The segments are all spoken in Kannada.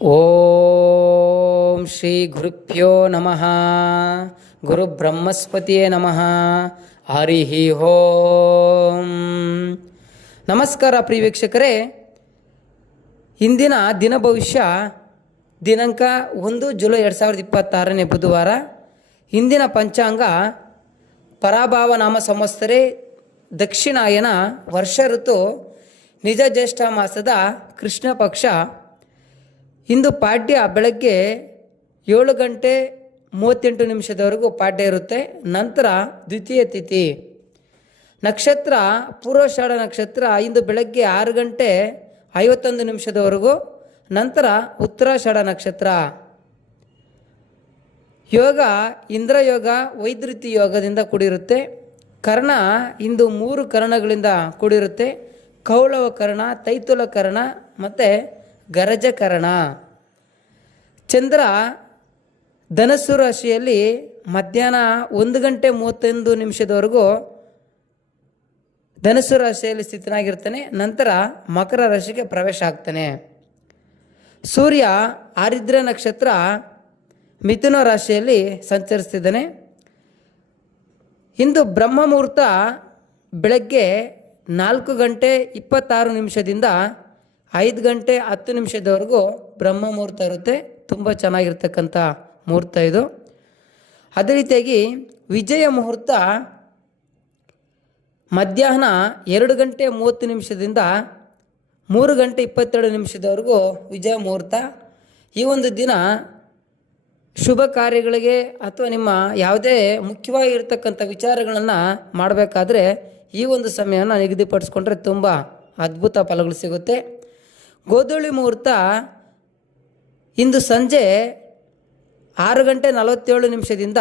ಓಂ ಶ್ರೀ ಗುರುಭ್ಯೋ ನಮಃ. ಗುರು ಬ್ರಹ್ಮಸ್ಪತಿಯೇ ನಮಃ. ಹರಿ ಓಂ. ನಮಸ್ಕಾರ ಪ್ರಿಯ ವೀಕ್ಷಕರೇ. ಇಂದಿನ ದಿನ ಭವಿಷ್ಯ ದಿನಾಂಕ 1 ಜುಲೈ 2026 ಬುಧವಾರ. ಇಂದಿನ ಪಂಚಾಂಗ ಪರಾಭಾವ ನಾಮ ಸಂವತ್ಸರೆ ದಕ್ಷಿಣಾಯನ ವರ್ಷ ಋತು ನಿಜ ಜ್ಯೇಷ್ಠ ಮಾಸದ ಕೃಷ್ಣ ಪಕ್ಷ. ಇಂದು ಪಾಡ್ಯ ಬೆಳಗ್ಗೆ 7 ಗಂಟೆ 38 ನಿಮಿಷದವರೆಗೂ ಪಾಡ್ಯ ಇರುತ್ತೆ. ನಂತರ ದ್ವಿತೀಯ ತಿಥಿ. ನಕ್ಷತ್ರ ಪೂರ್ವಾಷಾಢ ನಕ್ಷತ್ರ ಇಂದು ಬೆಳಗ್ಗೆ 6 ಗಂಟೆ 51 ನಿಮಿಷದವರೆಗೂ. ನಂತರ ಉತ್ತರಾಷಾಢ ನಕ್ಷತ್ರ. ಯೋಗ ಇಂದ್ರಯೋಗ ವೈದ್ಯುತಿ ಯೋಗದಿಂದ ಕೂಡಿರುತ್ತೆ. ಕರ್ಣ ಇಂದು 3 ಕರ್ಣಗಳಿಂದ ಕೂಡಿರುತ್ತೆ. ಕೌಳವ ಕರ್ಣ, ತೈತುಲ ಕರ್ಣ ಮತ್ತು ಗರಜ ಕರ್ಣ. ಚಂದ್ರ ಧನಸ್ಸು ರಾಶಿಯಲ್ಲಿ ಮಧ್ಯಾಹ್ನ 1 ಗಂಟೆ 31 ನಿಮಿಷದವರೆಗೂ ಧನಸ್ಸು ರಾಶಿಯಲ್ಲಿ ಸ್ಥಿತನಾಗಿರ್ತಾನೆ. ನಂತರ ಮಕರ ರಾಶಿಗೆ ಪ್ರವೇಶ ಆಗ್ತಾನೆ. ಸೂರ್ಯ ಆರಿದ್ರ ನಕ್ಷತ್ರ ಮಿಥುನ ರಾಶಿಯಲ್ಲಿ ಸಂಚರಿಸ್ತಿದ್ದಾನೆ. ಇಂದು ಬ್ರಹ್ಮ ಮುಹೂರ್ತ ಬೆಳಗ್ಗೆ 4 ಗಂಟೆ 26 ನಿಮಿಷದಿಂದ 5 ಗಂಟೆ 10 ನಿಮಿಷದವರೆಗೂ ಬ್ರಹ್ಮ ಮುಹೂರ್ತ ಇರುತ್ತೆ. ತುಂಬ ಚೆನ್ನಾಗಿರ್ತಕ್ಕಂಥ ಮುಹೂರ್ತ ಇದು. ಅದೇ ರೀತಿಯಾಗಿ ವಿಜಯ ಮುಹೂರ್ತ ಮಧ್ಯಾಹ್ನ 2 ಗಂಟೆ 30 ನಿಮಿಷದಿಂದ 3 ಗಂಟೆ 22 ನಿಮಿಷದವರೆಗೂ ವಿಜಯ ಮುಹೂರ್ತ. ಈ ಒಂದು ದಿನ ಶುಭ ಕಾರ್ಯಗಳಿಗೆ ಅಥವಾ ನಿಮ್ಮ ಯಾವುದೇ ಮುಖ್ಯವಾಗಿರ್ತಕ್ಕಂಥ ವಿಚಾರಗಳನ್ನು ಮಾಡಬೇಕಾದ್ರೆ ಈ ಒಂದು ಸಮಯವನ್ನು ನಿಗದಿಪಡಿಸ್ಕೊಂಡ್ರೆ ತುಂಬ ಅದ್ಭುತ ಫಲಗಳು ಸಿಗುತ್ತೆ. ಗೋಧೂಳಿ ಮುಹೂರ್ತ ಇಂದು ಸಂಜೆ 6 ಗಂಟೆ 47 ನಿಮಿಷದಿಂದ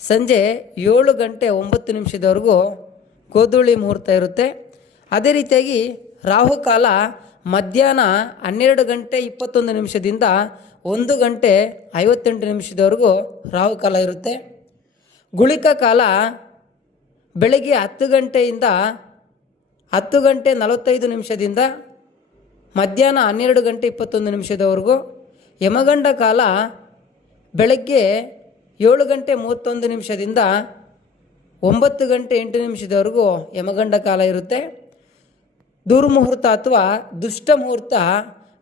ಸಂಜೆ 7 ಗಂಟೆ 9 ನಿಮಿಷದವರೆಗೂ ಗೋಧೂಳಿ ಮುಹೂರ್ತ ಇರುತ್ತೆ. ಅದೇ ರೀತಿಯಾಗಿ ರಾಹುಕಾಲ ಮಧ್ಯಾಹ್ನ 12 ಗಂಟೆ 21 ನಿಮಿಷದಿಂದ 1 ಗಂಟೆ 58 ನಿಮಿಷದವರೆಗೂ ರಾಹುಕಾಲ ಇರುತ್ತೆ. ಗುಳಿಕ ಕಾಲ ಬೆಳಗ್ಗೆ 10 ಗಂಟೆಯಿಂದ 10 ಗಂಟೆ 45 ನಿಮಿಷದಿಂದ ಮಧ್ಯಾಹ್ನ 12 ಗಂಟೆ 21 ನಿಮಿಷದವರೆಗೂ. ಯಮಗಂಡ ಕಾಲ ಬೆಳಗ್ಗೆ 7 ಗಂಟೆ 31 ನಿಮಿಷದಿಂದ 9 ಗಂಟೆ 8 ನಿಮಿಷದವರೆಗೂ ಯಮಗಂಡ ಕಾಲ ಇರುತ್ತೆ. ದುರ್ಮುಹೂರ್ತ ಅಥವಾ ದುಷ್ಟ ಮುಹೂರ್ತ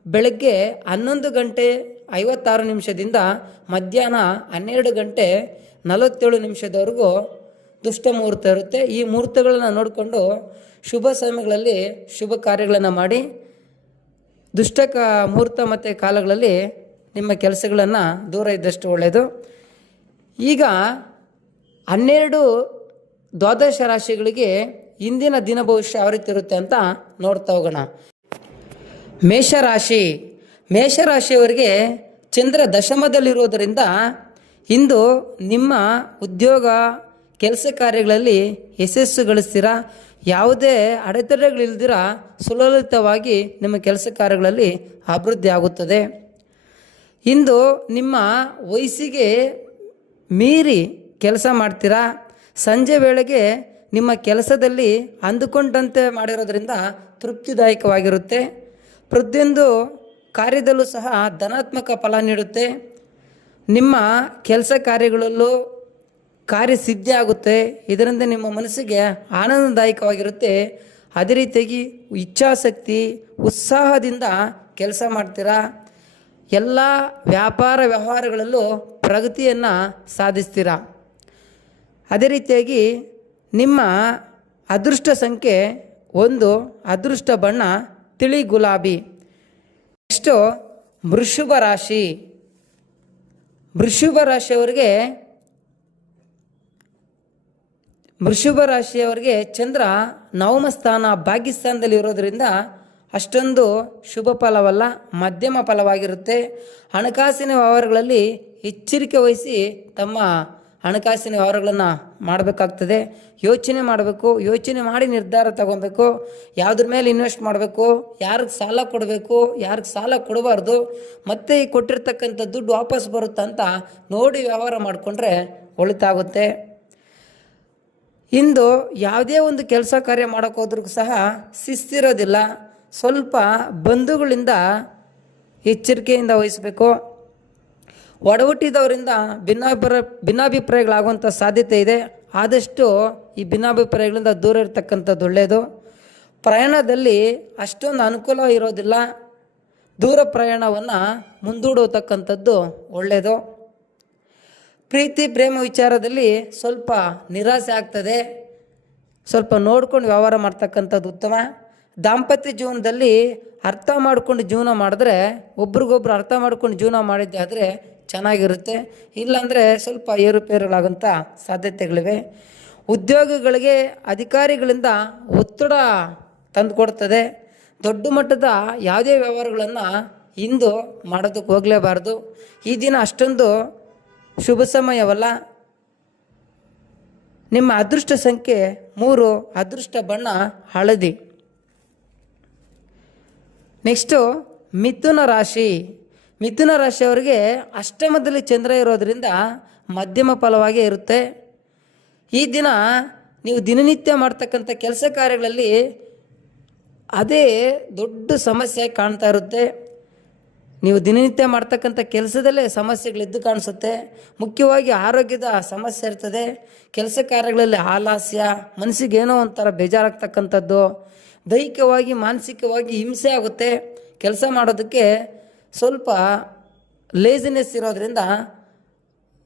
ಬೆಳಗ್ಗೆ 11 ಗಂಟೆ 56 ನಿಮಿಷದಿಂದ ಮಧ್ಯಾಹ್ನ 12 ಗಂಟೆ 47 ನಿಮಿಷದವರೆಗೂ ದುಷ್ಟ ಮುಹೂರ್ತ ಇರುತ್ತೆ. ಈ ಮುಹೂರ್ತಗಳನ್ನು ನೋಡಿಕೊಂಡು ಶುಭ ಸಮಯಗಳಲ್ಲಿ ಶುಭ ಕಾರ್ಯಗಳನ್ನು ಮಾಡಿ, ದುಷ್ಟ ಮುಹೂರ್ತ ಮತ್ತು ಕಾಲಗಳಲ್ಲಿ ನಿಮ್ಮ ಕೆಲಸಗಳನ್ನು ದೂರ ಇದ್ದಷ್ಟು ಒಳ್ಳೆಯದು. ಈಗ 12 ದ್ವಾದಶ ರಾಶಿಗಳಿಗೆ ಇಂದಿನ ದಿನ ಭವಿಷ್ಯ ಯಾವ ರೀತಿ ಇರುತ್ತೆ ಅಂತ ನೋಡ್ತಾ ಹೋಗೋಣ. ಮೇಷರಾಶಿ. ಮೇಷರಾಶಿಯವರಿಗೆ ಚಂದ್ರ ದಶಮದಲ್ಲಿರೋದರಿಂದ ಇಂದು ನಿಮ್ಮ ಉದ್ಯೋಗ ಕೆಲಸ ಕಾರ್ಯಗಳಲ್ಲಿ ಯಶಸ್ಸು ಗಳಿಸ್ತೀರ. ಯಾವುದೇ ಅಡೆತಡೆಗಳಿಲ್ದಿರ ಸುಲಲಿತವಾಗಿ ನಿಮ್ಮ ಕೆಲಸ ಕಾರ್ಯಗಳಲ್ಲಿ ಅಭಿವೃದ್ಧಿ ಆಗುತ್ತದೆ. ಇಂದು ನಿಮ್ಮ ವಯಸ್ಸಿಗೆ ಮೀರಿ ಕೆಲಸ ಮಾಡ್ತೀರಾ. ಸಂಜೆ ವೇಳೆಗೆ ನಿಮ್ಮ ಕೆಲಸದಲ್ಲಿ ಅಂದುಕೊಂಡಂತೆ ಮಾಡಿರೋದ್ರಿಂದ ತೃಪ್ತಿದಾಯಕವಾಗಿರುತ್ತೆ. ಪ್ರತಿಯೊಂದು ಕಾರ್ಯದಲ್ಲೂ ಸಹ ಧನಾತ್ಮಕ ಫಲ ನೀಡುತ್ತೆ. ನಿಮ್ಮ ಕೆಲಸ ಕಾರ್ಯಗಳಲ್ಲೂ ಕಾರ್ಯಸಿದ್ಧಿ ಆಗುತ್ತೆ. ಇದರಿಂದ ನಿಮ್ಮ ಮನಸ್ಸಿಗೆ ಆನಂದದಾಯಕವಾಗಿರುತ್ತೆ. ಅದೇ ರೀತಿಯಾಗಿ ಇಚ್ಛಾಶಕ್ತಿ ಉತ್ಸಾಹದಿಂದ ಕೆಲಸ ಮಾಡ್ತೀರಾ. ಎಲ್ಲ ವ್ಯಾಪಾರ ವ್ಯವಹಾರಗಳಲ್ಲೂ ಪ್ರಗತಿಯನ್ನು ಸಾಧಿಸ್ತೀರಾ. ಅದೇ ರೀತಿಯಾಗಿ ನಿಮ್ಮ ಅದೃಷ್ಟ ಸಂಖ್ಯೆ 1, ಅದೃಷ್ಟ ಬಣ್ಣ ತಿಳಿ ಗುಲಾಬಿ. ನೆಕ್ಸ್ಟು ವೃಷಭ ರಾಶಿ. ವೃಷಭ ರಾಶಿಯವರಿಗೆ ಚಂದ್ರ ನವಮ ಸ್ಥಾನ ಭಾಗ್ಯಸ್ಥಾನದಲ್ಲಿ ಇರೋದರಿಂದ ಅಷ್ಟೊಂದು ಶುಭ ಫಲವಲ್ಲ, ಮಧ್ಯಮ ಫಲವಾಗಿರುತ್ತೆ. ಹಣಕಾಸಿನ ವ್ಯವಹಾರಗಳಲ್ಲಿ ಎಚ್ಚರಿಕೆ ವಹಿಸಿ ತಮ್ಮ ಹಣಕಾಸಿನ ವ್ಯವಹಾರಗಳನ್ನು ಮಾಡಬೇಕಾಗ್ತದೆ. ಯೋಚನೆ ಮಾಡಬೇಕು. ಯೋಚನೆ ಮಾಡಿ ನಿರ್ಧಾರ ತಗೊಬೇಕು. ಯಾವುದ್ರ ಮೇಲೆ ಇನ್ವೆಸ್ಟ್ ಮಾಡಬೇಕು, ಯಾರಿಗೆ ಸಾಲ ಕೊಡಬೇಕು, ಯಾರಿಗೆ ಸಾಲ ಕೊಡಬಾರ್ದು, ಮತ್ತು ಈ ಕೊಟ್ಟಿರ್ತಕ್ಕಂಥ ದುಡ್ಡು ವಾಪಸ್ ಬರುತ್ತಂತ ನೋಡಿ ವ್ಯವಹಾರ ಮಾಡಿಕೊಂಡ್ರೆ ಒಳಿತಾಗುತ್ತೆ. ಇಂದು ಯಾವುದೇ ಒಂದು ಕೆಲಸ ಕಾರ್ಯ ಮಾಡೋಕ್ಕೋದ್ರೂ ಸಹ ಶಿಸ್ತಿರೋದಿಲ್ಲ. ಸ್ವಲ್ಪ ಬಂಧುಗಳಿಂದ ಎಚ್ಚರಿಕೆಯಿಂದ ವಹಿಸಬೇಕು. ಒಡಹುಟ್ಟಿದವರಿಂದ ಭಿನ್ನಾಭಿಪ್ರಾಯಗಳಾಗುವಂಥ ಸಾಧ್ಯತೆ ಇದೆ. ಆದಷ್ಟು ಈ ಭಿನ್ನಾಭಿಪ್ರಾಯಗಳಿಂದ ದೂರ ಇರತಕ್ಕಂಥದ್ದು ಒಳ್ಳೆಯದು. ಪ್ರಯಾಣದಲ್ಲಿ ಅಷ್ಟೊಂದು ಅನುಕೂಲ ಇರೋದಿಲ್ಲ. ದೂರ ಪ್ರಯಾಣವನ್ನು ಮುಂದೂಡತಕ್ಕಂಥದ್ದು ಒಳ್ಳೆಯದು. ಪ್ರೀತಿ ಪ್ರೇಮ ವಿಚಾರದಲ್ಲಿ ಸ್ವಲ್ಪ ನಿರಾಸೆ ಆಗ್ತದೆ. ಸ್ವಲ್ಪ ನೋಡ್ಕೊಂಡು ವ್ಯವಹಾರ ಮಾಡ್ತಕ್ಕಂಥದ್ದು ಉತ್ತಮ. ದಾಂಪತ್ಯ ಜೀವನದಲ್ಲಿ ಅರ್ಥ ಮಾಡ್ಕೊಂಡು ಜೀವನ ಮಾಡಿದ್ರೆ, ಒಬ್ರಿಗೊಬ್ರು ಅರ್ಥ ಮಾಡ್ಕೊಂಡು ಜೀವನ ಮಾಡಿದ್ದೆ ಆದರೆ ಚೆನ್ನಾಗಿರುತ್ತೆ. ಇಲ್ಲಾಂದರೆ ಸ್ವಲ್ಪ ಏರುಪೇರುಗಳಾಗೋಂಥ ಸಾಧ್ಯತೆಗಳಿವೆ. ಉದ್ಯೋಗಿಗಳಿಗೆ ಅಧಿಕಾರಿಗಳಿಂದ ಒತ್ತಡ ತಂದುಕೊಡ್ತದೆ. ದೊಡ್ಡ ಮಟ್ಟದ ಯಾವುದೇ ವ್ಯವಹಾರಗಳನ್ನು ಇಂದು ಮಾಡೋದಕ್ಕೆ ಹೋಗಲೇಬಾರ್ದು. ಈ ದಿನ ಅಷ್ಟೊಂದು ಶುಭ ಸಮಯವಲ್ಲ. ನಿಮ್ಮ ಅದೃಷ್ಟ ಸಂಖ್ಯೆ 3, ಅದೃಷ್ಟ ಬಣ್ಣ ಹಳದಿ. ನೆಕ್ಸ್ಟು ಮಿಥುನ ರಾಶಿ. ಮಿಥುನ ರಾಶಿಯವರಿಗೆ ಅಷ್ಟಮದಲ್ಲಿ ಚಂದ್ರ ಇರೋದರಿಂದ ಮಧ್ಯಮ ಫಲವಾಗೇ ಇರುತ್ತೆ. ಈ ದಿನ ನೀವು ದಿನನಿತ್ಯ ಮಾಡ್ತಕ್ಕಂಥ ಕೆಲಸ ಕಾರ್ಯಗಳಲ್ಲಿ ಅದೇ ದೊಡ್ಡ ಸಮಸ್ಯೆ ಕಾಣ್ತಾ ಇರುತ್ತೆ. ನೀವು ದಿನನಿತ್ಯ ಮಾಡ್ತಕ್ಕಂಥ ಕೆಲಸದಲ್ಲೇ ಸಮಸ್ಯೆಗಳಿದ್ದು ಕಾಣಿಸುತ್ತೆ. ಮುಖ್ಯವಾಗಿ ಆರೋಗ್ಯದ ಸಮಸ್ಯೆ ಇರ್ತದೆ. ಕೆಲಸ ಕಾರ್ಯಗಳಲ್ಲಿ ಆಲಸ್ಯ, ಮನಸ್ಸಿಗೆ ಏನೋ ಒಂಥರ ಬೇಜಾರಾಗ್ತಕ್ಕಂಥದ್ದು, ದೈಹಿಕವಾಗಿ ಮಾನಸಿಕವಾಗಿ ಹಿಂಸೆ ಆಗುತ್ತೆ. ಕೆಲಸ ಮಾಡೋದಕ್ಕೆ ಸ್ವಲ್ಪ ಲೇಜಿನೆಸ್ ಇರೋದ್ರಿಂದ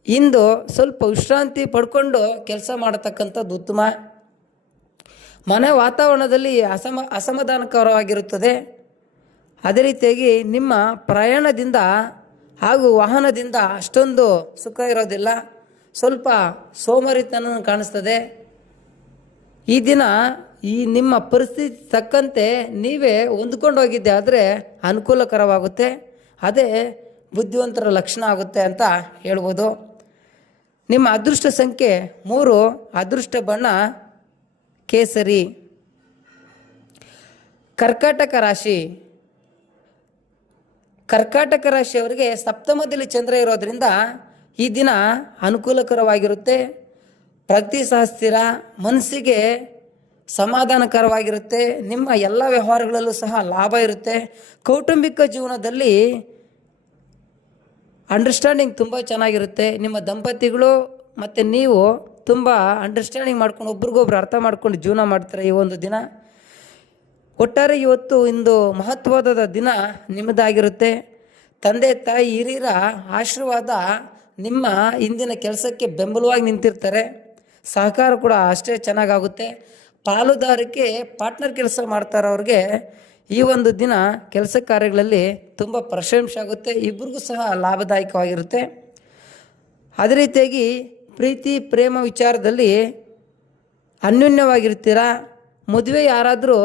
ಇಂದು ಸ್ವಲ್ಪ ವಿಶ್ರಾಂತಿ ಪಡ್ಕೊಂಡು ಕೆಲಸ ಮಾಡತಕ್ಕಂಥದ್ದು ಉತ್ತಮ. ಮನೆ ವಾತಾವರಣದಲ್ಲಿ ಅಸಮಾಧಾನಕರವಾಗಿರುತ್ತದೆ. ಅದೇ ರೀತಿಯಾಗಿ ನಿಮ್ಮ ಪ್ರಯಾಣದಿಂದ ಹಾಗೂ ವಾಹನದಿಂದ ಅಷ್ಟೊಂದು ಸುಖ ಇರೋದಿಲ್ಲ. ಸ್ವಲ್ಪ ಸೋಮಾರಿತನ ಕಾಣಿಸ್ತದೆ. ಈ ದಿನ ನಿಮ್ಮ ಪರಿಸ್ಥಿತಿ ತಕ್ಕಂತೆ ನೀವೇ ಹೊಂದ್ಕೊಂಡು ಹೋಗಿದ್ದೆ ಆದರೆ ಅನುಕೂಲಕರವಾಗುತ್ತೆ. ಅದೇ ಬುದ್ಧಿವಂತರ ಲಕ್ಷಣ ಆಗುತ್ತೆ ಅಂತ ಹೇಳ್ಬೋದು. ನಿಮ್ಮ ಅದೃಷ್ಟ ಸಂಖ್ಯೆ 3, ಅದೃಷ್ಟ ಬಣ್ಣ ಕೇಸರಿ. ಕರ್ಕಾಟಕ ರಾಶಿ. ಕರ್ಕಾಟಕ ರಾಶಿಯವರಿಗೆ ಸಪ್ತಮದಲ್ಲಿ ಚಂದ್ರ ಇರೋದರಿಂದ ಈ ದಿನ ಅನುಕೂಲಕರವಾಗಿರುತ್ತೆ. ಪ್ರಗತಿ ಸಹ ಸ್ಥಿರ, ಮನಸ್ಸಿಗೆ ಸಮಾಧಾನಕರವಾಗಿರುತ್ತೆ. ನಿಮ್ಮ ಎಲ್ಲ ವ್ಯವಹಾರಗಳಲ್ಲೂ ಸಹ ಲಾಭ ಇರುತ್ತೆ. ಕೌಟುಂಬಿಕ ಜೀವನದಲ್ಲಿ ಅಂಡರ್ಸ್ಟ್ಯಾಂಡಿಂಗ್ ತುಂಬ ಚೆನ್ನಾಗಿರುತ್ತೆ. ನಿಮ್ಮ ದಂಪತಿಗಳು ಮತ್ತು ನೀವು ತುಂಬ ಅಂಡರ್ಸ್ಟ್ಯಾಂಡಿಂಗ್ ಮಾಡ್ಕೊಂಡು ಒಬ್ರಿಗೊಬ್ರು ಅರ್ಥ ಮಾಡ್ಕೊಂಡು ಜೀವನ ಮಾಡ್ತಾರೆ ಈ ಒಂದು ದಿನ. ಒಟ್ಟಾರೆ ಇವತ್ತು ಇಂದು ಮಹತ್ವದ ದಿನ ನಿಮ್ಮದಾಗಿರುತ್ತೆ. ತಂದೆ ತಾಯಿ ಹಿರಿಯರ ಆಶೀರ್ವಾದ ನಿಮ್ಮ ಇಂದಿನ ಕೆಲಸಕ್ಕೆ ಬೆಂಬಲವಾಗಿ ನಿಂತಿರ್ತಾರೆ. ಸಹಕಾರ ಕೂಡ ಅಷ್ಟೇ ಚೆನ್ನಾಗಾಗುತ್ತೆ. ಪಾಲುದಾರಿಕೆ ಪಾರ್ಟ್ನರ್ ಕೆಲಸ ಮಾಡ್ತಾರವ್ರಿಗೆ ಈ ಒಂದು ದಿನ ಕೆಲಸ ಕಾರ್ಯಗಳಲ್ಲಿ ತುಂಬ ಪ್ರಶಂಸೆ ಆಗುತ್ತೆ. ಇಬ್ಬರಿಗೂ ಸಹ ಲಾಭದಾಯಕವಾಗಿರುತ್ತೆ. ಅದೇ ರೀತಿಯಾಗಿ ಪ್ರೀತಿ ಪ್ರೇಮ ವಿಚಾರದಲ್ಲಿ ಅನ್ಯೋನ್ಯವಾಗಿರ್ತೀರ. ಮದುವೆ ಯಾರಾದರೂ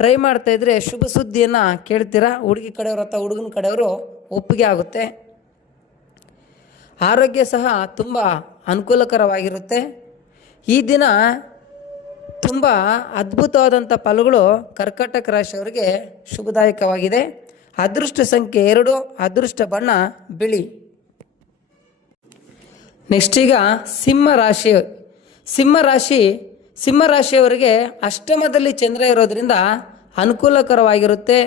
ಟ್ರೈ ಮಾಡ್ತಾಯಿದ್ರೆ ಶುಭ ಸುದ್ದಿಯನ್ನು ಕೇಳ್ತೀರಾ. ಹುಡುಗಿ ಕಡೆಯವರು ಅಥವಾ ಹುಡುಗನ ಕಡೆಯವರು ಒಪ್ಪಿಗೆ ಆಗುತ್ತೆ. ಆರೋಗ್ಯ ಸಹ ತುಂಬ ಅನುಕೂಲಕರವಾಗಿರುತ್ತೆ. ಈ ದಿನ ತುಂಬ ಅದ್ಭುತವಾದಂಥ ಫಲಗಳು ಕರ್ಕಾಟಕ ರಾಶಿಯವರಿಗೆ ಶುಭದಾಯಕವಾಗಿದೆ. ಅದೃಷ್ಟ ಸಂಖ್ಯೆ 2, ಅದೃಷ್ಟ ಬಣ್ಣ ಬಿಳಿ. ನೆಕ್ಸ್ಟ್ ಈಗ ಸಿಂಹರಾಶಿಯವರಿಗೆ ಅಷ್ಟಮದಲ್ಲಿ ಚಂದ್ರ ಇರೋದರಿಂದ ಅನುಕೂಲಕರವಾಗಿರುತ್ತೆ.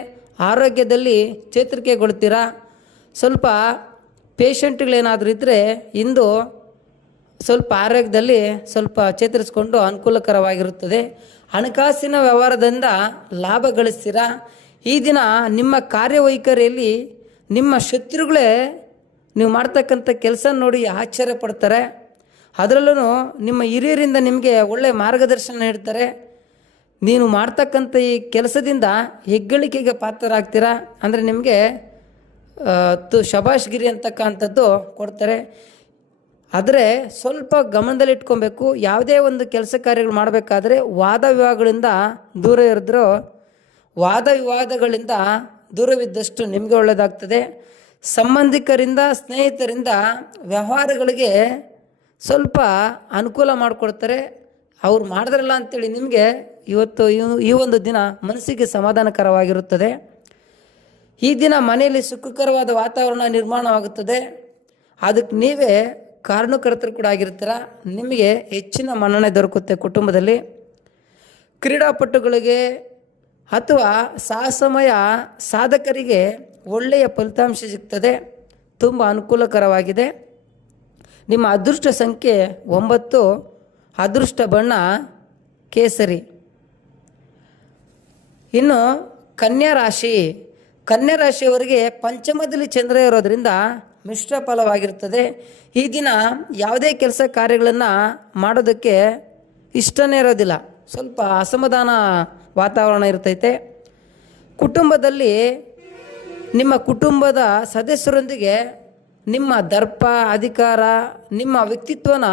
ಆರೋಗ್ಯದಲ್ಲಿ ಚೇತರಿಕೆಗೊಳ್ತೀರ. ಸ್ವಲ್ಪ ಪೇಷಂಟ್ಗಳೇನಾದರೂ ಇದ್ದರೆ ಇಂದು ಸ್ವಲ್ಪ ಆರೋಗ್ಯದಲ್ಲಿ ಸ್ವಲ್ಪ ಚೇತರಿಸ್ಕೊಂಡು ಅನುಕೂಲಕರವಾಗಿರುತ್ತದೆ. ಹಣಕಾಸಿನ ವ್ಯವಹಾರದಿಂದ ಲಾಭ ಗಳಿಸ್ತೀರ. ಈ ದಿನ ನಿಮ್ಮ ಕಾರ್ಯವೈಖರಿಯಲ್ಲಿ ನಿಮ್ಮ ಶತ್ರುಗಳೇ ನೀವು ಮಾಡ್ತಕ್ಕಂಥ ಕೆಲಸ ನೋಡಿ ಆಶ್ಚರ್ಯ ಪಡ್ತಾರೆ. ಅದರಲ್ಲೂ ನಿಮ್ಮ ಹಿರಿಯರಿಂದ ನಿಮಗೆ ಒಳ್ಳೆಯ ಮಾರ್ಗದರ್ಶನ ನೀಡ್ತಾರೆ. ನೀನು ಮಾಡ್ತಕ್ಕಂಥ ಈ ಕೆಲಸದಿಂದ ಹೆಗ್ಗಳಿಕೆಗೆ ಪಾತ್ರರಾಗ್ತೀರ. ಅಂದರೆ ನಿಮಗೆ ಶಬಾಷ್ಗಿರಿ ಅಂತಕ್ಕಂಥದ್ದು ಕೊಡ್ತಾರೆ. ಆದರೆ ಸ್ವಲ್ಪ ಗಮನದಲ್ಲಿಟ್ಕೊಬೇಕು. ಯಾವುದೇ ಒಂದು ಕೆಲಸ ಕಾರ್ಯಗಳು ಮಾಡಬೇಕಾದ್ರೆ ವಾದ ವಿವಾದಗಳಿಂದ ದೂರವಿದ್ದಷ್ಟು ನಿಮಗೆ ಒಳ್ಳೆಯದಾಗ್ತದೆ. ಸಂಬಂಧಿಕರಿಂದ ಸ್ನೇಹಿತರಿಂದ ವ್ಯವಹಾರಗಳಿಗೆ ಸ್ವಲ್ಪ ಅನುಕೂಲ ಮಾಡಿಕೊಡ್ತಾರೆ. ಅವ್ರು ಮಾಡಿದ್ರಲ್ಲ ಅಂಥೇಳಿ ನಿಮಗೆ ಇವತ್ತು ಈ ಒಂದು ದಿನ ಮನಸ್ಸಿಗೆ ಸಮಾಧಾನಕರವಾಗಿರುತ್ತದೆ. ಈ ದಿನ ಮನೆಯಲ್ಲಿ ಸುಖಕರವಾದ ವಾತಾವರಣ ನಿರ್ಮಾಣವಾಗುತ್ತದೆ. ಅದಕ್ಕೆ ನೀವೇ ಕಾರಣಕರ್ತರು ಕೂಡ ಆಗಿರ್ತೀರ. ನಿಮಗೆ ಹೆಚ್ಚಿನ ಮನ್ನಣೆ ದೊರಕುತ್ತೆ ಕುಟುಂಬದಲ್ಲಿ. ಕ್ರೀಡಾಪಟುಗಳಿಗೆ ಅಥವಾ ಸಾಹಸಮಯ ಸಾಧಕರಿಗೆ ಒಳ್ಳೆಯ ಫಲಿತಾಂಶ ಸಿಗ್ತದೆ, ತುಂಬ ಅನುಕೂಲಕರವಾಗಿದೆ. ನಿಮ್ಮ ಅದೃಷ್ಟ ಸಂಖ್ಯೆ 9, ಅದೃಷ್ಟ ಬಣ್ಣ ಕೇಸರಿ. ಇನ್ನು ಕನ್ಯಾ ರಾಶಿ. ಕನ್ಯಾ ರಾಶಿಯವರಿಗೆ ಪಂಚಮದಲ್ಲಿ ಚಂದ್ರ ಇರೋದರಿಂದ ಮಿಶ್ರ ಫಲವಾಗಿರ್ತದೆ. ಈ ದಿನ ಯಾವುದೇ ಕೆಲಸ ಕಾರ್ಯಗಳನ್ನು ಮಾಡೋದಕ್ಕೆ ಇಷ್ಟನೇ ಇರೋದಿಲ್ಲ, ಸ್ವಲ್ಪ ಅಸಮಾಧಾನ ವಾತಾವರಣ ಇರ್ತೈತೆ. ಕುಟುಂಬದಲ್ಲಿ ನಿಮ್ಮ ಕುಟುಂಬದ ಸದಸ್ಯರೊಂದಿಗೆ ನಿಮ್ಮ ದರ್ಪ ಅಧಿಕಾರ ನಿಮ್ಮ ವ್ಯಕ್ತಿತ್ವನ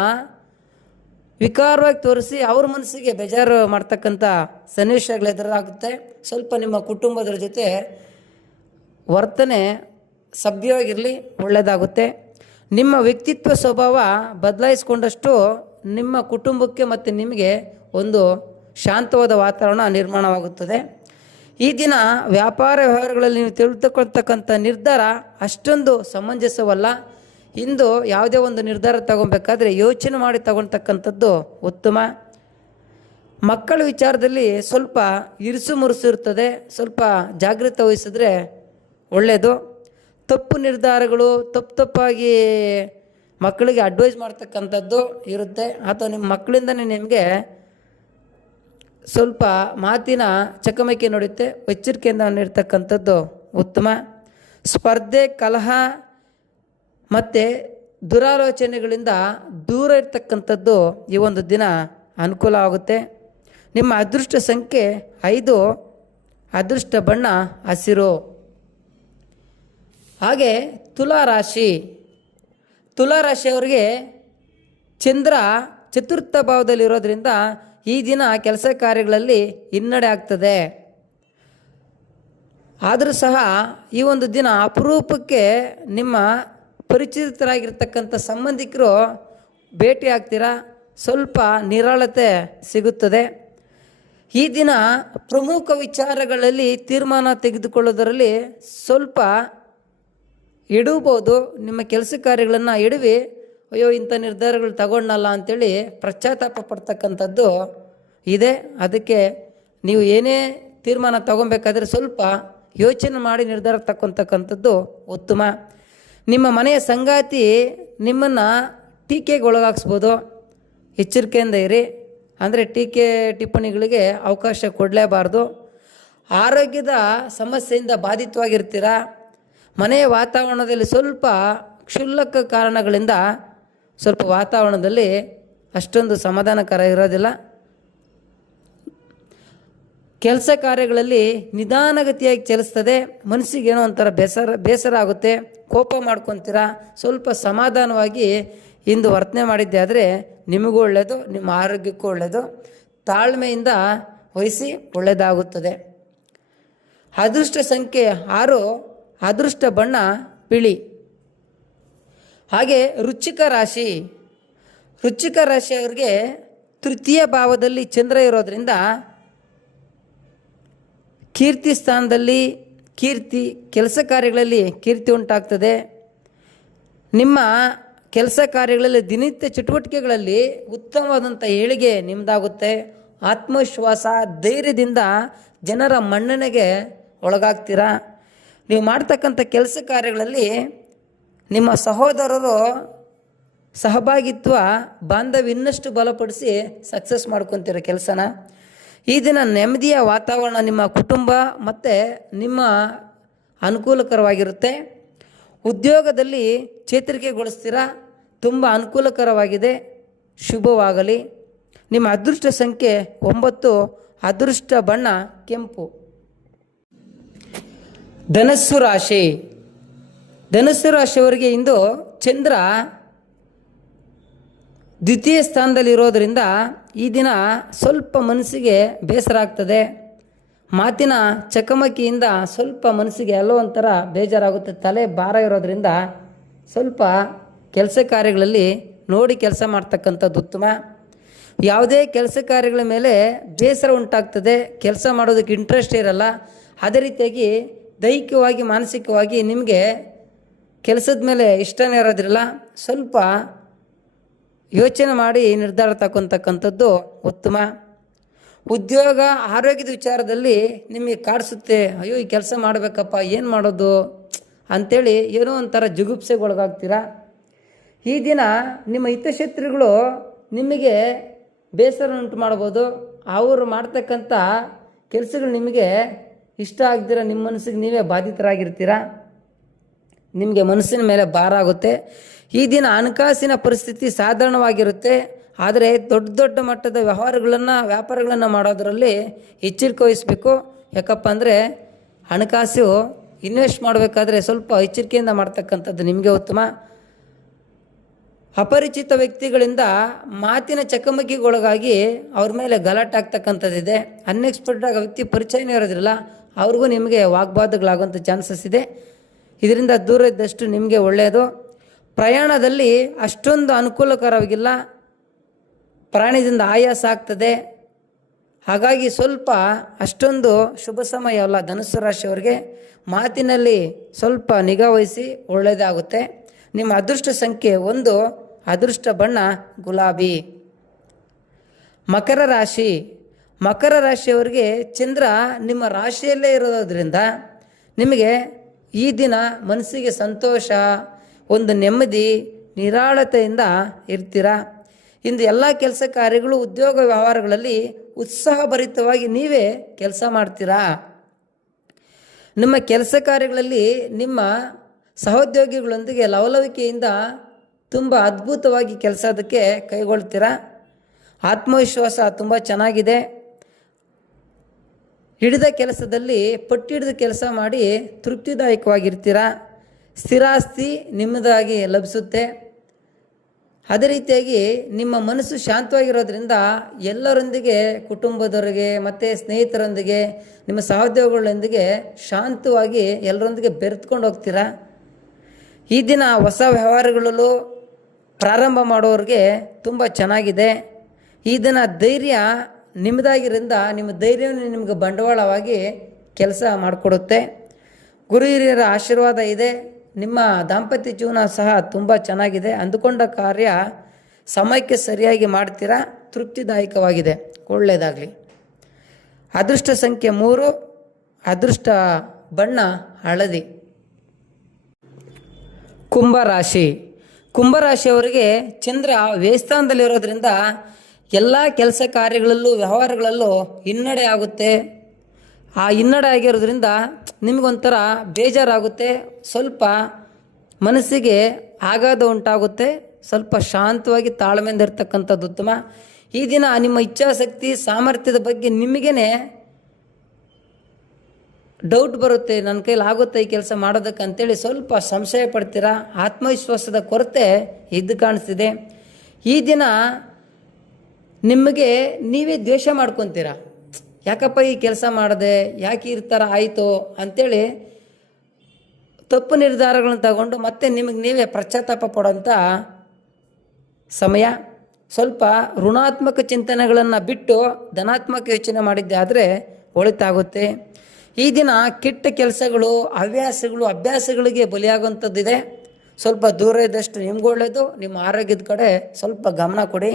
ವಿಕಾರವಾಗಿ ತೋರಿಸಿ ಅವ್ರ ಮನಸ್ಸಿಗೆ ಬೇಜಾರು ಮಾಡ್ತಕ್ಕಂಥ ಸನ್ನಿವೇಶಗಳು ಎದುರಾಗುತ್ತೆ. ಸ್ವಲ್ಪ ನಿಮ್ಮ ಕುಟುಂಬದರ ಜೊತೆ ವರ್ತನೆ ಸಭ್ಯವಾಗಿರಲಿ, ಒಳ್ಳೆಯದಾಗುತ್ತೆ. ನಿಮ್ಮ ವ್ಯಕ್ತಿತ್ವ ಸ್ವಭಾವ ಬದಲಾಯಿಸಿಕೊಂಡಷ್ಟು ನಿಮ್ಮ ಕುಟುಂಬಕ್ಕೆ ಮತ್ತು ನಿಮಗೆ ಒಂದು ಶಾಂತವಾದ ವಾತಾವರಣ ನಿರ್ಮಾಣವಾಗುತ್ತದೆ. ಈ ದಿನ ವ್ಯಾಪಾರ ವ್ಯವಹಾರಗಳಲ್ಲಿ ನೀವು ತಿಳಿದುಕೊಳ್ತಕ್ಕಂಥ ನಿರ್ಧಾರ ಅಷ್ಟೊಂದು ಸಮಂಜಸವಲ್ಲ. ಇಂದು ಯಾವುದೇ ಒಂದು ನಿರ್ಧಾರ ತಗೊಬೇಕಾದ್ರೆ ಯೋಚನೆ ಮಾಡಿ ತಗೊಳ್ತಕ್ಕಂಥದ್ದು ಉತ್ತಮ. ಮಕ್ಕಳ ವಿಚಾರದಲ್ಲಿ ಸ್ವಲ್ಪ ಇರಿಸು ಮುರುಸು ಇರ್ತದೆ, ಸ್ವಲ್ಪ ಜಾಗೃತಿ ವಹಿಸಿದ್ರೆ ಒಳ್ಳೆಯದು. ತಪ್ಪು ನಿರ್ಧಾರಗಳು ತಪ್ಪಾಗಿ ಮಕ್ಕಳಿಗೆ ಅಡ್ವೈಸ್ ಮಾಡ್ತಕ್ಕಂಥದ್ದು ಇರುತ್ತೆ, ಅಥವಾ ನಿಮ್ಮ ಮಕ್ಕಳಿಂದನೇ ನಿಮಗೆ ಸ್ವಲ್ಪ ಮಾತಿನ ಚಕಮಕಿ ನಡೆಯುತ್ತೆ. ಎಚ್ಚರಿಕೆಯಿಂದ ನೀಡ್ತಕ್ಕಂಥದ್ದು ಉತ್ತಮ. ಸ್ಪರ್ಧೆ, ಕಲಹ ಮತ್ತು ದುರಾಲೋಚನೆಗಳಿಂದ ದೂರ ಇರ್ತಕ್ಕಂಥದ್ದು ಈ ಒಂದು ದಿನ ಅನುಕೂಲ ಆಗುತ್ತೆ. ನಿಮ್ಮ ಅದೃಷ್ಟ ಸಂಖ್ಯೆ 5, ಅದೃಷ್ಟ ಬಣ್ಣ ಹಸಿರು. ಹಾಗೆ ತುಲಾರಾಶಿ. ತುಲಾರಾಶಿಯವರಿಗೆ ಚಂದ್ರ ಚತುರ್ಥ ಭಾವದಲ್ಲಿರೋದ್ರಿಂದ ಈ ದಿನ ಕೆಲಸ ಕಾರ್ಯಗಳಲ್ಲಿ ಹಿನ್ನಡೆ ಆಗ್ತದೆ. ಆದರೂ ಸಹ ಈ ಒಂದು ದಿನ ಅಪರೂಪಕ್ಕೆ ನಿಮ್ಮ ಪರಿಚಿತರಾಗಿರ್ತಕ್ಕಂಥ ಸಂಬಂಧಿಕರು ಭೇಟಿ ಆಗ್ತೀರಾ, ಸ್ವಲ್ಪ ನಿರಾಳತೆ ಸಿಗುತ್ತದೆ. ಈ ದಿನ ಪ್ರಮುಖ ವಿಚಾರಗಳಲ್ಲಿ ತೀರ್ಮಾನ ತೆಗೆದುಕೊಳ್ಳೋದರಲ್ಲಿ ಸ್ವಲ್ಪ ಎಡವಬಹುದು. ನಿಮ್ಮ ಕೆಲಸ ಕಾರ್ಯಗಳನ್ನು ಎಡವಿ ಅಯ್ಯೋ ಇಂಥ ನಿರ್ಧಾರಗಳು ತಗೊಂಡಲ್ಲ ಅಂಥೇಳಿ ಪಶ್ಚಾತ್ತಾಪ ಪಡ್ತಕ್ಕಂಥದ್ದು ಇದೆ. ಅದಕ್ಕೆ ನೀವು ಏನೇ ತೀರ್ಮಾನ ತಗೊಬೇಕಾದ್ರೆ ಸ್ವಲ್ಪ ಯೋಚನೆ ಮಾಡಿ ನಿರ್ಧಾರ ತಗೊತಕ್ಕಂಥದ್ದು ಉತ್ತಮ. ನಿಮ್ಮ ಮನೆಯ ಸಂಗಾತಿ ನಿಮ್ಮನ್ನು ಟೀಕೆಗೆ ಒಳಗಾಗಿಸ್ಬೋದು, ಎಚ್ಚರಿಕೆಯಿಂದ ಇರಿ. ಅಂದರೆ ಟೀಕೆ ಟಿಪ್ಪಣಿಗಳಿಗೆ ಅವಕಾಶ ಕೊಡಲೇಬಾರ್ದು. ಆರೋಗ್ಯದ ಸಮಸ್ಯೆಯಿಂದ ಬಾಧಿತವಾಗಿರ್ತೀರ. ಮನೆಯ ವಾತಾವರಣದಲ್ಲಿ ಸ್ವಲ್ಪ ಕ್ಷುಲ್ಲಕ ಕಾರಣಗಳಿಂದ ಸ್ವಲ್ಪ ವಾತಾವರಣದಲ್ಲಿ ಅಷ್ಟೊಂದು ಸಮಾಧಾನಕರ ಇರೋದಿಲ್ಲ. ಕೆಲಸ ಕಾರ್ಯಗಳಲ್ಲಿ ನಿಧಾನಗತಿಯಾಗಿ ಚಲಿಸ್ತದೆ. ಮನಸ್ಸಿಗೆ ಏನೋ ಒಂಥರ ಬೇಸರ ಆಗುತ್ತೆ, ಕೋಪ ಮಾಡ್ಕೊತೀರ. ಸ್ವಲ್ಪ ಸಮಾಧಾನವಾಗಿ ಇಂದು ವರ್ತನೆ ಮಾಡಿದ್ದೆ ಆದರೆ ನಿಮಗೂ ಒಳ್ಳೆಯದು, ನಿಮ್ಮ ಆರೋಗ್ಯಕ್ಕೂ ಒಳ್ಳೆಯದು. ತಾಳ್ಮೆಯಿಂದ ವಹಿಸಿ, ಒಳ್ಳೆಯದಾಗುತ್ತದೆ. ಅದೃಷ್ಟ ಸಂಖ್ಯೆ 6, ಅದೃಷ್ಟ ಬಣ್ಣ ಬಿಳಿ. ಹಾಗೆ ವೃಶ್ಚಿಕ ರಾಶಿ. ವೃಶ್ಚಿಕ ರಾಶಿಯವರಿಗೆ ತೃತೀಯ ಭಾವದಲ್ಲಿ ಚಂದ್ರ ಇರೋದರಿಂದ ಕೀರ್ತಿ ಸ್ಥಾನದಲ್ಲಿ ಕೀರ್ತಿ, ಕೆಲಸ ಕಾರ್ಯಗಳಲ್ಲಿ ಕೀರ್ತಿ ಉಂಟಾಗ್ತದೆ. ನಿಮ್ಮ ಕೆಲಸ ಕಾರ್ಯಗಳಲ್ಲಿ ದಿನನಿತ್ಯ ಚಟುವಟಿಕೆಗಳಲ್ಲಿ ಉತ್ತಮವಾದಂಥ ಏಳಿಗೆ ನಿಮ್ಮದಾಗುತ್ತೆ. ಆತ್ಮವಿಶ್ವಾಸ, ಧೈರ್ಯದಿಂದ ಜನರ ಮನ್ನಣೆಗೆ ಒಳಗಾಗ್ತೀರ. ನೀವು ಮಾಡ್ತಕ್ಕಂಥ ಕೆಲಸ ಕಾರ್ಯಗಳಲ್ಲಿ ನಿಮ್ಮ ಸಹೋದರರು ಸಹಭಾಗಿತ್ವ ಬಾಂಧವ್ಯ ಇನ್ನಷ್ಟು ಬಲಪಡಿಸಿ ಸಕ್ಸಸ್ ಮಾಡ್ಕೊತೀರ ಕೆಲಸನ. ಈ ದಿನ ನೆಮ್ಮದಿಯ ವಾತಾವರಣ ನಿಮ್ಮ ಕುಟುಂಬ ಮತ್ತು ನಿಮ್ಮ ಅನುಕೂಲಕರವಾಗಿರುತ್ತೆ. ಉದ್ಯೋಗದಲ್ಲಿ ಚೇತರಿಕೆಗೊಳಿಸ್ತೀರ, ತುಂಬ ಅನುಕೂಲಕರವಾಗಿದೆ. ಶುಭವಾಗಲಿ. ನಿಮ್ಮ ಅದೃಷ್ಟ ಸಂಖ್ಯೆ 9, ಅದೃಷ್ಟ ಬಣ್ಣ ಕೆಂಪು. ಧನಸ್ಸು ರಾಶಿ. ಧನಸ್ಸು ರಾಶಿಯವರಿಗೆ ಇಂದು ಚಂದ್ರ ದ್ವಿತೀಯ ಸ್ಥಾನದಲ್ಲಿ ಇರೋದರಿಂದ ಈ ದಿನ ಸ್ವಲ್ಪ ಮನಸ್ಸಿಗೆ ಬೇಸರ ಆಗ್ತದೆ. ಮಾತಿನ ಚಕಮಕಿಯಿಂದ ಸ್ವಲ್ಪ ಮನಸ್ಸಿಗೆ ಎಲ್ಲೋ ಒಂಥರ ಬೇಜಾರಾಗುತ್ತೆ. ತಲೆ ಭಾರ ಇರೋದರಿಂದ ಸ್ವಲ್ಪ ಕೆಲಸ ಕಾರ್ಯಗಳಲ್ಲಿ ನೋಡಿ ಕೆಲಸ ಮಾಡ್ತಕ್ಕಂಥದ್ದು ಉತ್ತಮ. ಯಾವುದೇ ಕೆಲಸ ಕಾರ್ಯಗಳ ಮೇಲೆ ಬೇಸರ ಉಂಟಾಗ್ತದೆ, ಕೆಲಸ ಮಾಡೋದಕ್ಕೆ ಇಂಟ್ರೆಸ್ಟ್ ಇರಲ್ಲ. ಅದೇ ರೀತಿಯಾಗಿ ದೈಹಿಕವಾಗಿ ಮಾನಸಿಕವಾಗಿ ನಿಮಗೆ ಕೆಲಸದ ಮೇಲೆ ಇಷ್ಟನೇ ಇರೋದಿರಲ್ಲ. ಸ್ವಲ್ಪ ಯೋಚನೆ ಮಾಡಿ ನಿರ್ಧಾರ ತಗೊತಕ್ಕಂಥದ್ದು ಉತ್ತಮ. ಉದ್ಯೋಗ ಆರೋಗ್ಯದ ವಿಚಾರದಲ್ಲಿ ನಿಮಗೆ ಕಾಡಿಸುತ್ತೆ, ಅಯ್ಯೋ ಈ ಕೆಲಸ ಮಾಡಬೇಕಪ್ಪ, ಏನು ಮಾಡೋದು, ಅಂಥೇಳಿ ಏನೋ ಒಂಥರ ಜುಗುಪ್ಸೆಗೆ ಒಳಗಾಗ್ತೀರಾ. ಈ ದಿನ ನಿಮ್ಮ ಹಿತಶತ್ರುಗಳು ನಿಮಗೆ ಬೇಸರ ಉಂಟು ಮಾಡ್ಬೋದು. ಅವರು ಮಾಡ್ತಕ್ಕಂಥ ಕೆಲಸಗಳು ನಿಮಗೆ ಇಷ್ಟ ಆಗದಿರ ನಿಮ್ಮ ಮನಸ್ಸಿಗೆ ನೀವೇ ಬಾಧಿತರಾಗಿರ್ತೀರ. ನಿಮಗೆ ಮನಸ್ಸಿನ ಮೇಲೆ ಭಾರ ಆಗುತ್ತೆ. ಈ ದಿನ ಹಣಕಾಸಿನ ಪರಿಸ್ಥಿತಿ ಸಾಧಾರಣವಾಗಿರುತ್ತೆ. ಆದರೆ ದೊಡ್ಡ ದೊಡ್ಡ ಮಟ್ಟದ ವ್ಯಾಪಾರಗಳನ್ನು ಮಾಡೋದರಲ್ಲಿ ಎಚ್ಚರಿಕೆ ವಹಿಸಬೇಕು. ಯಾಕಪ್ಪ ಅಂದರೆ ಹಣಕಾಸು ಇನ್ವೆಸ್ಟ್ ಮಾಡಬೇಕಾದ್ರೆ ಸ್ವಲ್ಪ ಎಚ್ಚರಿಕೆಯಿಂದ ಮಾಡ್ತಕ್ಕಂಥದ್ದು ನಿಮಗೆ ಉತ್ತಮ. ಅಪರಿಚಿತ ವ್ಯಕ್ತಿಗಳಿಂದ ಮಾತಿನ ಚಕಮಕಿಗೊಳಗಾಗಿ ಅವ್ರ ಮೇಲೆ ಗಲಾಟೆ ಆಗ್ತಕ್ಕಂಥದ್ದಿದೆ. ಅನ್ಎಕ್ಸ್ಪೆಕ್ಟೆಡ್ ಆಗಿ ವ್ಯಕ್ತಿ ಪರಿಚಯನೇ ಇರೋದಿಲ್ಲ, ಅವ್ರಿಗೂ ನಿಮಗೆ ವಾಗ್ವಾದಗಳಾಗುವಂಥ ಚಾನ್ಸಸ್ ಇದೆ. ಇದರಿಂದ ದೂರ ಇದ್ದಷ್ಟು ನಿಮಗೆ ಒಳ್ಳೆಯದು. ಪ್ರಯಾಣದಲ್ಲಿ ಅಷ್ಟೊಂದು ಅನುಕೂಲಕರವಾಗಿಲ್ಲ, ಪ್ರಾಣದಿಂದ ಆಯಾಸ ಆಗ್ತದೆ. ಹಾಗಾಗಿ ಸ್ವಲ್ಪ ಅಷ್ಟೊಂದು ಶುಭ ಸಮಯ ಅಲ್ಲ ಧನುಸ್ಸು ರಾಶಿಯವರಿಗೆ. ಮಾತಿನಲ್ಲಿ ಸ್ವಲ್ಪ ನಿಗಾ ವಹಿಸಿ ಒಳ್ಳೆಯದಾಗುತ್ತೆ. ನಿಮ್ಮ ಅದೃಷ್ಟ ಸಂಖ್ಯೆ 1, ಅದೃಷ್ಟ ಬಣ್ಣ ಗುಲಾಬಿ. ಮಕರ ರಾಶಿ. ಮಕರ ರಾಶಿಯವರಿಗೆ ಚಂದ್ರ ನಿಮ್ಮ ರಾಶಿಯಲ್ಲೇ ಇರೋದ್ರಿಂದ ನಿಮಗೆ ಈ ದಿನ ಮನಸ್ಸಿಗೆ ಸಂತೋಷ, ಒಂದು ನೆಮ್ಮದಿ, ನಿರಾಳತೆಯಿಂದ ಇರ್ತೀರ. ಇಂದು ಎಲ್ಲ ಕೆಲಸ ಕಾರ್ಯಗಳು, ಉದ್ಯೋಗ ವ್ಯವಹಾರಗಳಲ್ಲಿ ಉತ್ಸಾಹಭರಿತವಾಗಿ ನೀವೇ ಕೆಲಸ ಮಾಡ್ತೀರಾ. ನಿಮ್ಮ ಕೆಲಸ ಕಾರ್ಯಗಳಲ್ಲಿ ನಿಮ್ಮ ಸಹೋದ್ಯೋಗಿಗಳೊಂದಿಗೆ ಲವಲವಿಕೆಯಿಂದ ತುಂಬ ಅದ್ಭುತವಾಗಿ ಕೆಲಸದಕ್ಕೆ ಕೈಗೊಳ್ತೀರ. ಆತ್ಮವಿಶ್ವಾಸ ತುಂಬ ಚೆನ್ನಾಗಿದೆ. ಹಿಡಿದ ಕೆಲಸದಲ್ಲಿ ಪಟ್ಟಿಡಿದ ಕೆಲಸ ಮಾಡಿ ತೃಪ್ತಿದಾಯಕವಾಗಿರ್ತೀರ. ಸ್ಥಿರಾಸ್ತಿ ನಿಮ್ಮದಾಗಿ ಲಭಿಸುತ್ತೆ. ಅದೇ ರೀತಿಯಾಗಿ ನಿಮ್ಮ ಮನಸ್ಸು ಶಾಂತವಾಗಿರೋದ್ರಿಂದ ಎಲ್ಲರೊಂದಿಗೆ, ಕುಟುಂಬದವರಿಗೆ ಮತ್ತು ಸ್ನೇಹಿತರೊಂದಿಗೆ, ನಿಮ್ಮ ಸಹೋದ್ಯೋಗಿಗಳೊಂದಿಗೆ ಶಾಂತವಾಗಿ ಎಲ್ಲರೊಂದಿಗೆ ಬೆರೆತ್ಕೊಂಡು ಹೋಗ್ತೀರಾ. ಈ ದಿನ ಹೊಸ ವ್ಯವಹಾರಗಳಲ್ಲೂ ಪ್ರಾರಂಭ ಮಾಡೋರಿಗೆ ತುಂಬ ಚೆನ್ನಾಗಿದೆ. ಈ ದಿನ ಧೈರ್ಯ ನಿಮ್ಮದಾಗಿರಿಂದ ನಿಮ್ಮ ಧೈರ್ಯವನ್ನು ನಿಮಗೆ ಬಂಡವಾಳವಾಗಿ ಕೆಲಸ ಮಾಡಿಕೊಡುತ್ತೆ. ಗುರು ಹಿರಿಯರ ಆಶೀರ್ವಾದ ಇದೆ. ನಿಮ್ಮ ದಾಂಪತ್ಯ ಜೀವನ ಸಹ ತುಂಬ ಚೆನ್ನಾಗಿದೆ. ಅಂದುಕೊಂಡ ಕಾರ್ಯ ಸಮಯಕ್ಕೆ ಸರಿಯಾಗಿ ಮಾಡ್ತೀರಾ. ತೃಪ್ತಿದಾಯಕವಾಗಿದೆ. ಒಳ್ಳೆಯದಾಗಲಿ. ಅದೃಷ್ಟ ಸಂಖ್ಯೆ 3, ಅದೃಷ್ಟ ಬಣ್ಣ ಹಳದಿ. ಕುಂಭರಾಶಿ. ಕುಂಭರಾಶಿಯವರಿಗೆ ಚಂದ್ರ ವ್ಯಯಸ್ಥಾನದಲ್ಲಿರೋದ್ರಿಂದ ಎಲ್ಲ ಕೆಲಸ ಕಾರ್ಯಗಳಲ್ಲೂ ವ್ಯವಹಾರಗಳಲ್ಲೂ ಹಿನ್ನಡೆ ಆಗುತ್ತೆ. ಆ ಹಿನ್ನಡೆ ಆಗಿರೋದ್ರಿಂದ ನಿಮಗೊಂಥರ ಬೇಜಾರಾಗುತ್ತೆ. ಸ್ವಲ್ಪ ಮನಸ್ಸಿಗೆ ಆಘಾತ ಉಂಟಾಗುತ್ತೆ. ಸ್ವಲ್ಪ ಶಾಂತವಾಗಿ ತಾಳ್ಮೆಯಿಂದ ಇರ್ತಕ್ಕಂಥದ್ದು ಉತ್ತಮ. ಈ ದಿನ ನಿಮ್ಮ ಇಚ್ಛಾಶಕ್ತಿ, ಸಾಮರ್ಥ್ಯದ ಬಗ್ಗೆ ನಿಮಗೇ ಡೌಟ್ ಬರುತ್ತೆ. ನನ್ನ ಕೈಲಿ ಆಗುತ್ತೆ ಈ ಕೆಲಸ ಮಾಡೋದಕ್ಕೆ ಅಂತೇಳಿ ಸ್ವಲ್ಪ ಸಂಶಯ ಪಡ್ತೀರಾ. ಆತ್ಮವಿಶ್ವಾಸದ ಕೊರತೆ ಎದ್ದು ಕಾಣಿಸ್ತಿದೆ. ಈ ದಿನ ನಿಮಗೆ ನೀವೇ ದ್ವೇಷ ಮಾಡ್ಕೊತೀರಾ. ಯಾಕಪ್ಪ ಈ ಕೆಲಸ ಮಾಡಿದೆ, ಯಾಕೆ ಈ ಥರ ಆಯಿತು ಅಂಥೇಳಿ ತಪ್ಪು ನಿರ್ಧಾರಗಳನ್ನು ತಗೊಂಡು ಮತ್ತೆ ನಿಮಗೆ ನೀವೇ ಪಶ್ಚಾತ್ತಾಪ ಪಡೋಂಥ ಸಮಯ. ಸ್ವಲ್ಪ ಋಣಾತ್ಮಕ ಚಿಂತನೆಗಳನ್ನು ಬಿಟ್ಟು ಧನಾತ್ಮಕ ಯೋಚನೆ ಮಾಡಿದ್ದೆ ಆದರೆ ಒಳಿತಾಗುತ್ತೆ. ಈ ದಿನ ಕೆಟ್ಟ ಕೆಲಸಗಳು, ಅಭ್ಯಾಸಗಳಿಗೆ ಬಲಿಯಾಗುವಂಥದ್ದಿದೆ. ಸ್ವಲ್ಪ ದೂರ ಇದ್ದಷ್ಟು ನಿಮ್ಗೆ ಒಳ್ಳೆಯದು. ನಿಮ್ಮ ಆರೋಗ್ಯದ ಕಡೆ ಸ್ವಲ್ಪ ಗಮನ ಕೊಡಿ.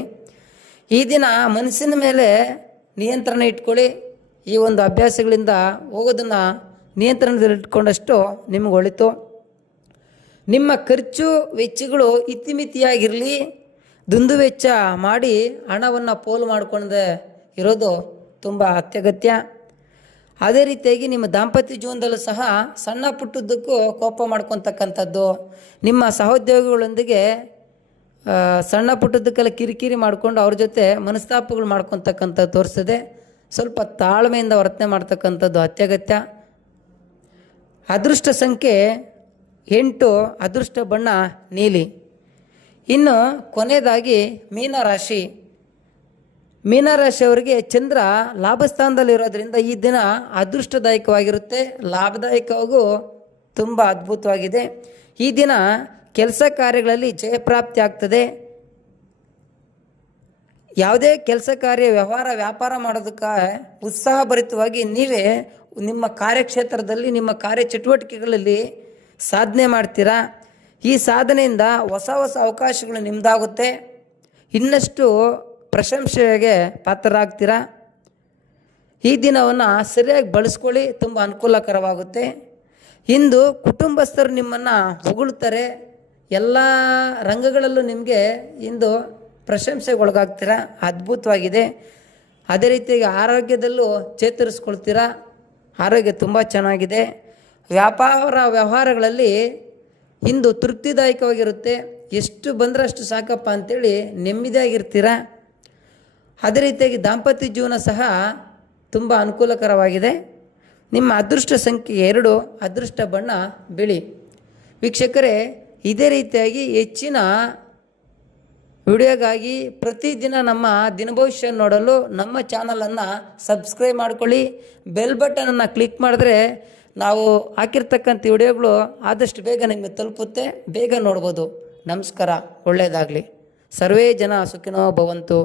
ಈ ದಿನ ಮನಸ್ಸಿನ ಮೇಲೆ ನಿಯಂತ್ರಣ ಇಟ್ಕೊಳ್ಳಿ. ಈ ಒಂದು ಅಭ್ಯಾಸಗಳಿಂದ ಹೋಗೋದನ್ನು ನಿಯಂತ್ರಣದಲ್ಲಿ ಇಟ್ಕೊಂಡಷ್ಟು ನಿಮಗೆ ಒಳಿತು. ನಿಮ್ಮ ಖರ್ಚು ವೆಚ್ಚಗಳು ಇತಿಮಿತಿಯಾಗಿರಲಿ. ದುಂದು ವೆಚ್ಚ ಮಾಡಿ ಹಣವನ್ನು ಪೋಲು ಮಾಡಿಕೊಂಡೇ ಇರೋದು ತುಂಬ ಅತ್ಯಗತ್ಯ. ಅದೇ ರೀತಿಯಾಗಿ ನಿಮ್ಮ ದಾಂಪತ್ಯ ಜೀವನದಲ್ಲೂ ಸಹ ಸಣ್ಣ ಪುಟ್ಟದ್ದಕ್ಕೂ ಕೋಪ ಮಾಡ್ಕೊತಕ್ಕಂಥದ್ದು, ನಿಮ್ಮ ಸಹೋದ್ಯೋಗಿಗಳೊಂದಿಗೆ ಸಣ್ಣ ಪುಟ್ಟದಕ್ಕೆಲ್ಲ ಕಿರಿಕಿರಿ ಮಾಡಿಕೊಂಡು ಅವ್ರ ಜೊತೆ ಮನಸ್ತಾಪಗಳು ಮಾಡ್ಕೊತಕ್ಕಂಥದ್ದು ತೋರಿಸ್ತದೆ. ಸ್ವಲ್ಪ ತಾಳ್ಮೆಯಿಂದ ವರ್ತನೆ ಮಾಡ್ತಕ್ಕಂಥದ್ದು ಅತ್ಯಗತ್ಯ. ಅದೃಷ್ಟ ಸಂಖ್ಯೆ 8, ಅದೃಷ್ಟ ಬಣ್ಣ ನೀಲಿ. ಇನ್ನು ಕೊನೆಯದಾಗಿ ಮೀನರಾಶಿ. ಮೀನರಾಶಿಯವರಿಗೆ ಚಂದ್ರ ಲಾಭಸ್ಥಾನದಲ್ಲಿರೋದ್ರಿಂದ ಈ ದಿನ ಅದೃಷ್ಟದಾಯಕವಾಗಿರುತ್ತೆ. ಲಾಭದಾಯಕವಾಗೂ ತುಂಬ ಅದ್ಭುತವಾಗಿದೆ. ಈ ದಿನ ಕೆಲಸ ಕಾರ್ಯಗಳಲ್ಲಿ ಜಯಪ್ರಾಪ್ತಿ ಆಗ್ತದೆ. ಯಾವುದೇ ಕೆಲಸ ಕಾರ್ಯ, ವ್ಯಾಪಾರ ಮಾಡೋದಕ್ಕೆ ಉತ್ಸಾಹಭರಿತವಾಗಿ ನೀವೇ ನಿಮ್ಮ ಕಾರ್ಯಕ್ಷೇತ್ರದಲ್ಲಿ, ನಿಮ್ಮ ಕಾರ್ಯಚಟುವಟಿಕೆಗಳಲ್ಲಿ ಸಾಧನೆ ಮಾಡ್ತೀರಾ. ಈ ಸಾಧನೆಯಿಂದ ಹೊಸ ಅವಕಾಶಗಳು ನಿಮ್ಮದಾಗುತ್ತೆ. ಇನ್ನಷ್ಟು ಪ್ರಶಂಸೆಗೆ ಪಾತ್ರರಾಗ್ತೀರಾ. ಈ ದಿನವನ್ನು ಸರಿಯಾಗಿ ಬಳಸ್ಕೊಳ್ಳಿ, ತುಂಬ ಅನುಕೂಲಕರವಾಗುತ್ತೆ. ಇಂದು ಕುಟುಂಬಸ್ಥರು ನಿಮ್ಮನ್ನು ಹೊಗಳ್ತಾರೆ, ಎಲ್ಲ ರಂಗಗಳಲ್ಲೂ ನಿಮಗೆ ಇಂದು ಪ್ರಶಂಸೆಗೊಳಗಾಗ್ತೀರಾ, ಅದ್ಭುತವಾಗಿದೆ. ಅದೇ ರೀತಿಯಾಗಿ ಆರೋಗ್ಯದಲ್ಲೂ ಚೇತರಿಸ್ಕೊಳ್ತೀರಾ, ಆರೋಗ್ಯ ತುಂಬ ಚೆನ್ನಾಗಿದೆ. ವ್ಯವಹಾರಗಳಲ್ಲಿ ಇಂದು ತೃಪ್ತಿದಾಯಕವಾಗಿರುತ್ತೆ, ಎಷ್ಟು ಬಂದರೆ ಅಷ್ಟು ಸಾಕಪ್ಪ ಅಂಥೇಳಿ ನೆಮ್ಮದಿಯಾಗಿರ್ತೀರ. ಅದೇ ರೀತಿಯಾಗಿ ದಾಂಪತ್ಯ ಜೀವನ ಸಹ ತುಂಬ ಅನುಕೂಲಕರವಾಗಿದೆ. ನಿಮ್ಮ ಅದೃಷ್ಟ ಸಂಖ್ಯೆ 2, ಅದೃಷ್ಟ ಬಣ್ಣ ಬಿಳಿ. ವೀಕ್ಷಕರೇ, ಇದೇ ರೀತಿಯಾಗಿ ಹೆಚ್ಚಿನ ವಿಡಿಯೋಗಾಗಿ ಪ್ರತಿದಿನ ನಮ್ಮ ದಿನಭವಿಷ್ಯ ನೋಡಲು ನಮ್ಮ ಚಾನಲನ್ನು ಸಬ್ಸ್ಕ್ರೈಬ್ ಮಾಡ್ಕೊಳ್ಳಿ. ಬೆಲ್ ಬಟನನ್ನು ಕ್ಲಿಕ್ ಮಾಡಿದ್ರೆ ನಾವು ಹಾಕಿರ್ತಕ್ಕಂಥ ವಿಡಿಯೋಗಳು ಆದಷ್ಟು ಬೇಗ ನಿಮಗೆ ತಲುಪುತ್ತೆ, ಬೇಗ ನೋಡ್ಬೋದು. ನಮಸ್ಕಾರ, ಒಳ್ಳೆಯದಾಗಲಿ. ಸರ್ವೇ ಜನ ಸುಖಿನೋ ಭವಂತು.